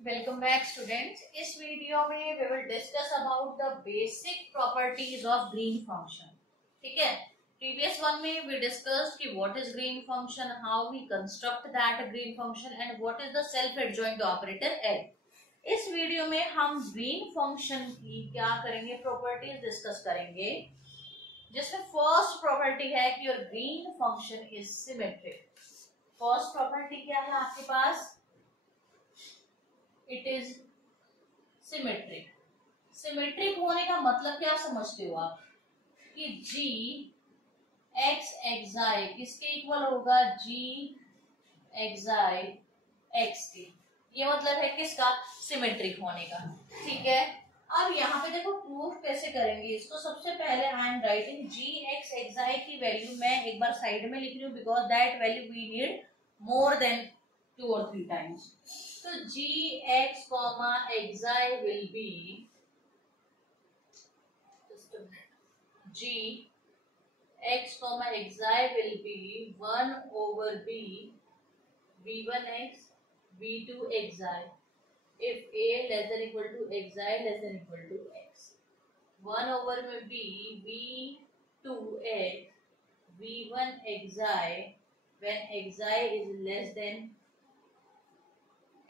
Welcome back students. इस video में we will discuss about the basic properties of Green function. ठीक है, previous one में we discussed कि what is Green function, how we construct that Green function and what is the self adjoint operator L. इस video में हम green function की क्या करेंगे, प्रॉपर्टीज डिस्कस करेंगे, जिसमें फर्स्ट प्रॉपर्टी है कि your Green function is symmetric. First property क्या है आपके पास? It is symmetric. सिमेट्रिक होने का मतलब क्या समझते हो आप? कि जी एक्स एक्साई किसके इक्वल होगा? जी एक्साई एक्स के। ये मतलब है किसका? सिमेट्रिक होने का। ठीक है, अब यहाँ पे देखो प्रूफ कैसे करेंगे इसको। सबसे पहले I am writing G x xi की वैल्यू मैं एक बार साइड में लिख रही हूँ, because that value we need more than 2 or 3 times. So gx comma xi will be, just a minute, g x comma xi will be 1 over b v1x v2 xi if a less than equal to xi less than equal to x. 1 over में b v2x v1 xi when xi is less than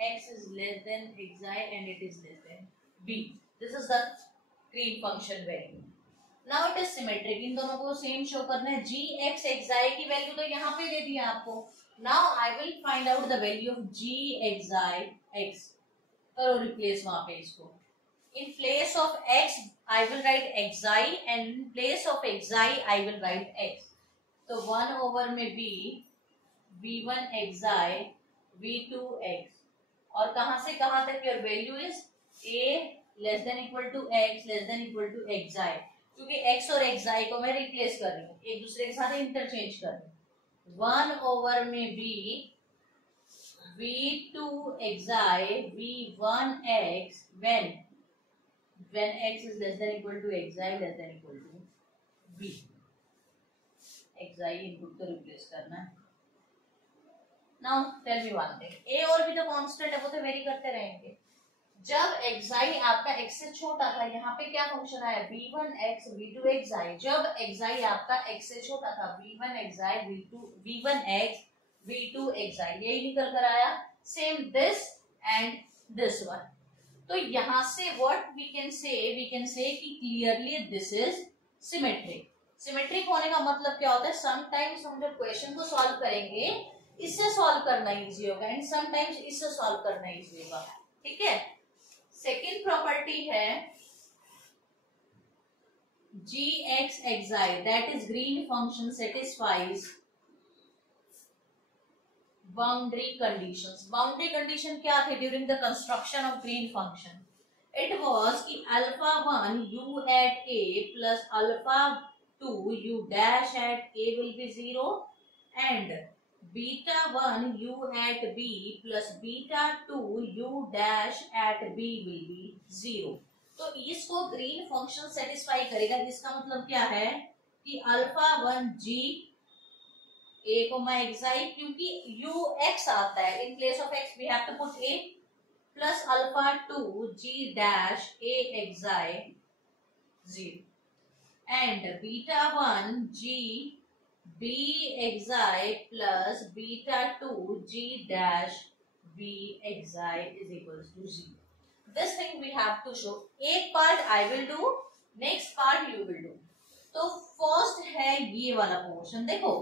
x is less than xi and it is less than b. This is the green function value. Now it is symmetric. इन दोनों को same show करना है। g x xi की value तो यहाँ पे दे दी है आपको। Now I will find out the value of g xi x. करो रिप्लेस वहां पे इसको। In place of x I will write xi and in place of xi I will write x. तो 1 over में b v1 xi v2 x और कहां से कहां तक your value is a less than equal to x less than equal to xi, क्योंकि x और xi को मैं रिप्लेस कर रही हूँ, एक दूसरे के साथ इंटरचेंज कर रही हूँ। 1 ओवर में b v2 xi v1 x when x is less than equal to xi less than equal to b। xi input को रिप्लेस करना है। Now tell me one thing, a और b तो कांस्टेंट है, वो तो वेरी करते रहेंगे। जब xi आपका x से छोटा था, यहाँ पे क्या फंक्शन आया? v1x v2 xi। जब xi आपका x से छोटा था, v1 xi v1x v2 xi, यही निकल कर आया। Same this and this one. तो यहाँ से व्हाट वी कैन से कि clearly this is symmetric. Symmetric होने का मतलब क्या होता है? समटाइम्स हम जब क्वेश्चन को सॉल्व करेंगे इससे सॉल्व करना इजी होगा एंड समटाइम्स इससे सॉल्व करना इजी होगा। ठीक है, सेकेंड प्रॉपर्टी है G x xi that is Green function satisfies boundary conditions. Boundary condition क्या थे during the construction of Green function? It was कि alpha 1 u at a plus alpha 2 u dash at a will be 0 and beta 1 u at b plus beta 2 u dash at b will be 0। तो इसको green function satisfy करेगा। इसका मतलब क्या है कि alpha 1 g a comma xi, क्योंकि u x आता है, in place of x we have to put a plus alpha 2 g dash a xi 0 and beta 1 g b xi plus beta 2 g dash b xi is equals to 0. This thing we have to show. एक part I will do, next part you will do. तो first है ये वाला portion. देखो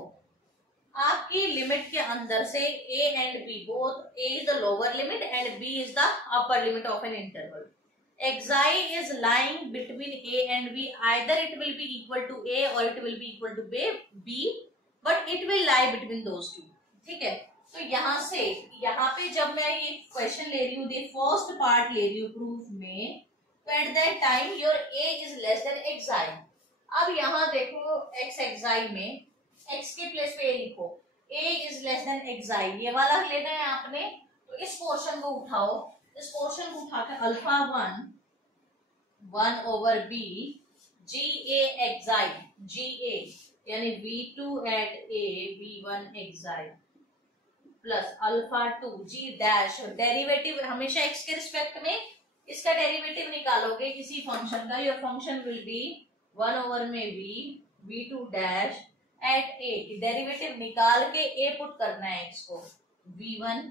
आपकी limit के अंदर से a and b both, a is the lower limit and b is the upper limit of an interval. xi is lying between a and b, either it will be equal to a or it will be equal to b, but it will lie between those two। ठीक है, तो यहाँ से यहाँ पे जब मैं ये क्वेश्चन ले रही हूँ, फर्स्ट पार्ट ले रही हूँ प्रूफ में, तो at that time your a is less than xi। अब यहाँ देखो x xi में x के प्लेस पे a लिखो, a is less than xi, ये वाला लेना है आपने। तो इस पोर्शन को उठाओ, इस पोर्शन को उठाकर alpha 1 over b g a xi g a यानी v2 at a v1 xi plus alpha two G dash, derivative हमेशा x के रिस्पेक्ट में इसका डेरिवेटिव निकालोगे किसी फंक्शन का, योर फंक्शन विल बी 1 में v two dash at a, derivative निकाल के a पुट करना है x को, v1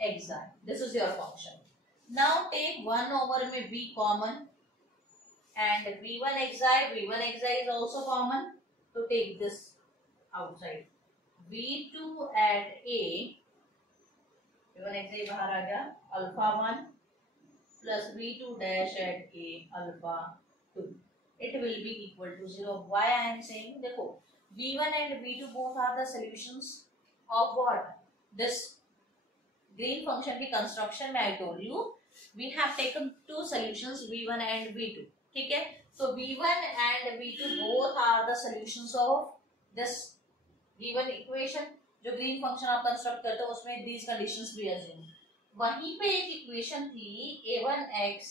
xi, this is your function. Now take 1 में v common and v1 xi is also common, so take this outside. v2 at a, v1 xi बाहर आ गया, alpha 1 plus v2 dash at a alpha 2, it will be equal to 0. Why I am saying, देखो v1 and v2 both are the solutions of what, this green function की construction में I told you we have taken two solutions v1 and v2. ठीक है, so v1 and v2 both are the solutions of this given equation. जो green function आप construct करते हो उसमें these conditions भी assume. वहीं पे एक इक्वेशन थी a1x,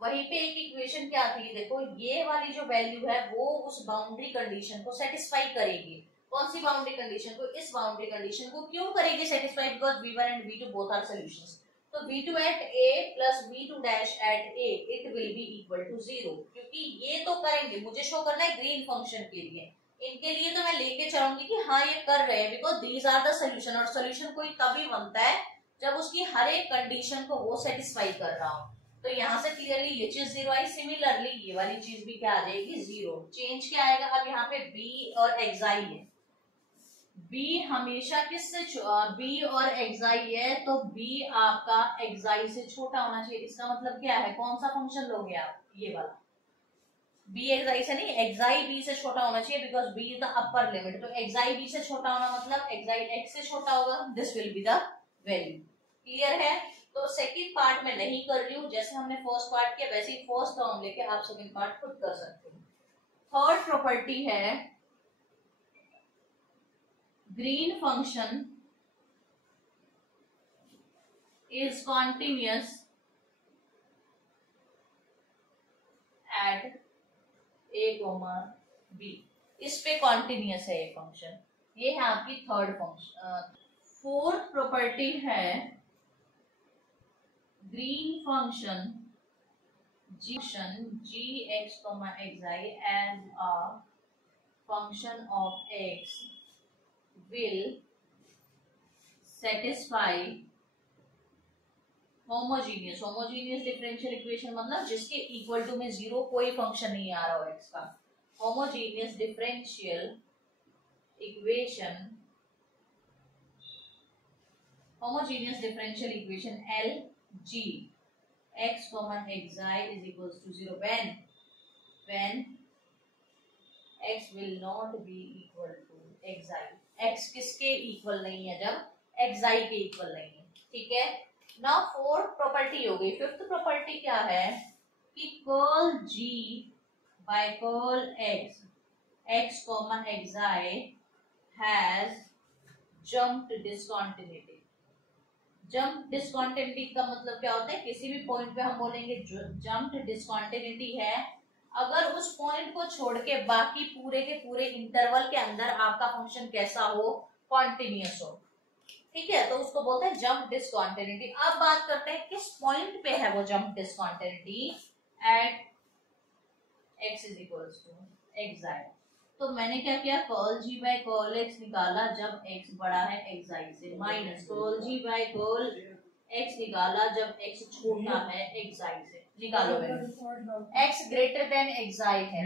वहीं पे एक इक्वेशन क्या थी, देखो ये वाली जो वैल्यू है वो उस बाउंड्री कंडीशन को सेटिस्फाई करेगी. कौन सी बाउंड्री कंडीशन को, इस बाउंड्री कंडीशन को क्यों करेगी satisfy, because v1 and v2 both are solutions. तो v2 at a plus v2 dash at a it will be equal to 0, क्योंकि ये तो करेंगे, मुझे शो करना है ग्रीन फंक्शन के लिए, इनके लिए तो मैं लेके चलूंगी कि हाँ ये कर रहे हैं, because these are the solution. और सोल्यूशन कोई तभी बनता है जब उसकी हर एक कंडीशन को वो सेटिस्फाई कर रहा हो. तो यहाँ से क्लियरली ये चीज 0 आई, सिमिलरली ये वाली चीज भी क्या आ जाएगी 0. चेंज क्या आएगा, अब यहाँ पे b और xi है, b हमेशा किससे b और xi है, तो b आपका xi से छोटा होना चाहिए. इसका मतलब क्या है, कौन सा फंक्शन लोगे आप, ये वाला b xi से नहीं, xi b से छोटा होना चाहिए, because b is the upper limit. तो xi b से छोटा होना मतलब xi x से छोटा होगा, this will be the value. Clear है. तो सेकंड पार्ट में नहीं कर रही हूँ, जैसे हमने फर्स्ट पार्ट किया वैसे ही फर्स्ट टर्म लेके आप सेकंड पार्ट खुद कर सकते हो. थर्ड प्रॉपर्टी है green function is continuous at a, b. इस पे कॉन्टिन्यूस है ये फंक्शन, ये है आपकी थर्ड फंक्शन. फोर्थ प्रॉपर्टी है green function g x, xi as a function of x will satisfy homogeneous differential equation, मतलब जिसके इक्वल टू में 0 कोई फंक्शन नहीं आ रहा हो x का. homogeneous differential equation L g x, xi is equals to 0 when x will not be equal to xi. x किसके equal नहीं है, जब xi के इक्वल नहीं है. ठीक है. नाउ फोर्थ प्रॉपर्टी हो गई. फिफ्थ प्रॉपर्टी क्या है कि curl g by curl x xi has jumped discontinuity. Jump discontinuity का मतलब क्या होता है, किसी भी पॉइंट पे हम बोलेंगे जंप डिस्कॉन्टिन्यूटी है अगर उस पॉइंट को छोड़ के बाकी पूरे के पूरे इंटरवल के अंदर आपका फंक्शन कैसा हो, कॉन्टिन्यूअस हो. ठीक है, तो उसको बोलते हैं जंप डिस्कॉन्टिन्यूटी. अब बात करते हैं किस पॉइंट पे है वो jump discontinuity, at x is equals to xi. तो मैंने क्या किया, curl g by curl x निकाला जब x बड़ा है xi से, minus curl g by curl x निकाला जब x छोटा है xi से. निकालो x ग्रेटर देन xi है,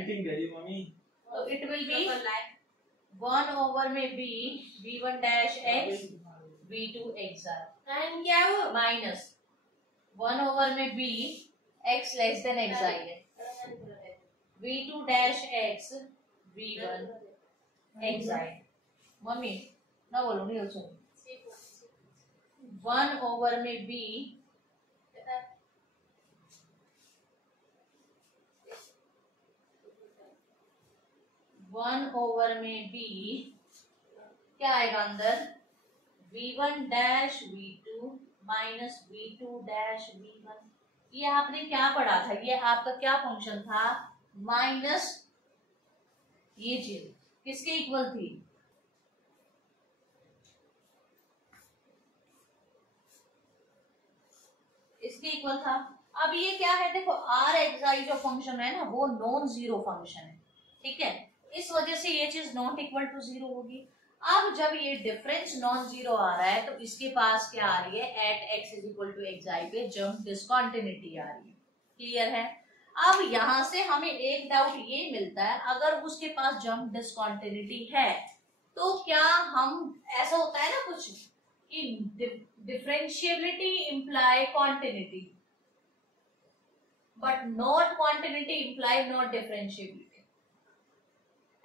तो इट विल बी 1 में b v1 dash x v2 xi and क्या है माइनस 1 में b x less then xi है, v2 dash x v1 xi. Mummy ना बोलो नहीं हो सुनो. 1 में b 1 में b क्या आएगा अंदर, v1 dash v2 minus v2 dash v1. ये आपने क्या पढ़ा था, ये आपका क्या फंक्शन था, माइनस ये चीज किसके इक्वल थी, इसके इक्वल था। अब ये क्या है, देखो आर एक्साई जो फंक्शन है ना वो नॉन जीरो फंक्शन है, ठीक है, इस वजह से ये चीज नॉट इक्वल टू जीरो होगी। अब जब ये डिफरेंस नॉन जीरो आ रहा है तो इसके पास क्या आ रही है, at X is equal to xi पे जंप डिसकंटिन्यूटी आ रही है। क्लियर है। अब यहां से हमें एक डाउट ये मिलता है, अगर उसके पास जंप डिसकंटिन्यूटी है तो क्या हम, ऐसा होता है ना कुछ कि differentiability imply continuity but not continuity imply not differentiability,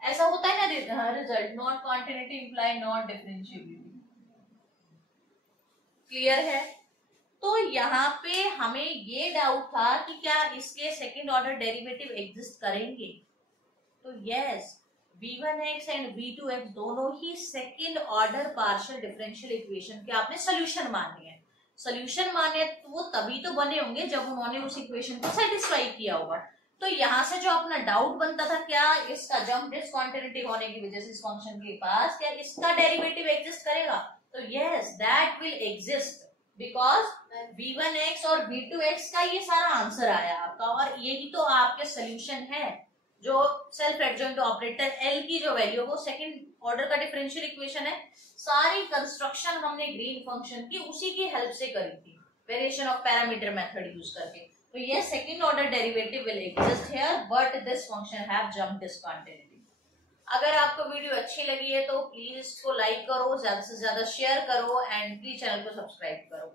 ऐसा होता है ना result, not continuity imply not differentiability. Clear है। तो यहाँ पे हमें ये डाउट था कि क्या इसके सेकंड ऑर्डर डेरिवेटिव एग्जिस्ट करेंगे, तो यस, v1x एंड v2x दोनों ही second order partial differential equation के आपने सोल्यूशन माने हैं। सोल्यूशन माने तो वो तभी तो बने होंगे जब उन्होंने उस इक्वेशन को सेटिस्फाई किया होगा। तो यहाँ से जो अपना डाउट बनता था, क्या इसका जंप डिसकंटिन्यूटी होने की वजह से इस फंक्शन के पास क्या इसका डेरिवेटिव एग्जिस्ट करेगा, तो yes that will exist because v1x और v2x का ये सारा आंसर आया आपका, और यही तो आपके सोल्यूशन है। जो सेल्फ एडजॉइंट ऑपरेटर L की जो वैल्यू वो सेकंड ऑर्डर का डिफरेंशियल इक्वेशन है। सारी कंस्ट्रक्शन हमने ग्रीन फंक्शन की उसी की हेल्प से करी थी, variation of parameter method use करके। तो ये second order derivative will exist here but this function have jump discontinuity. अगर आपको वीडियो अच्छी लगी है तो प्लीज इसको लाइक करो, ज्यादा से ज्यादा शेयर करो एंड प्लीज चैनल को सब्सक्राइब करो।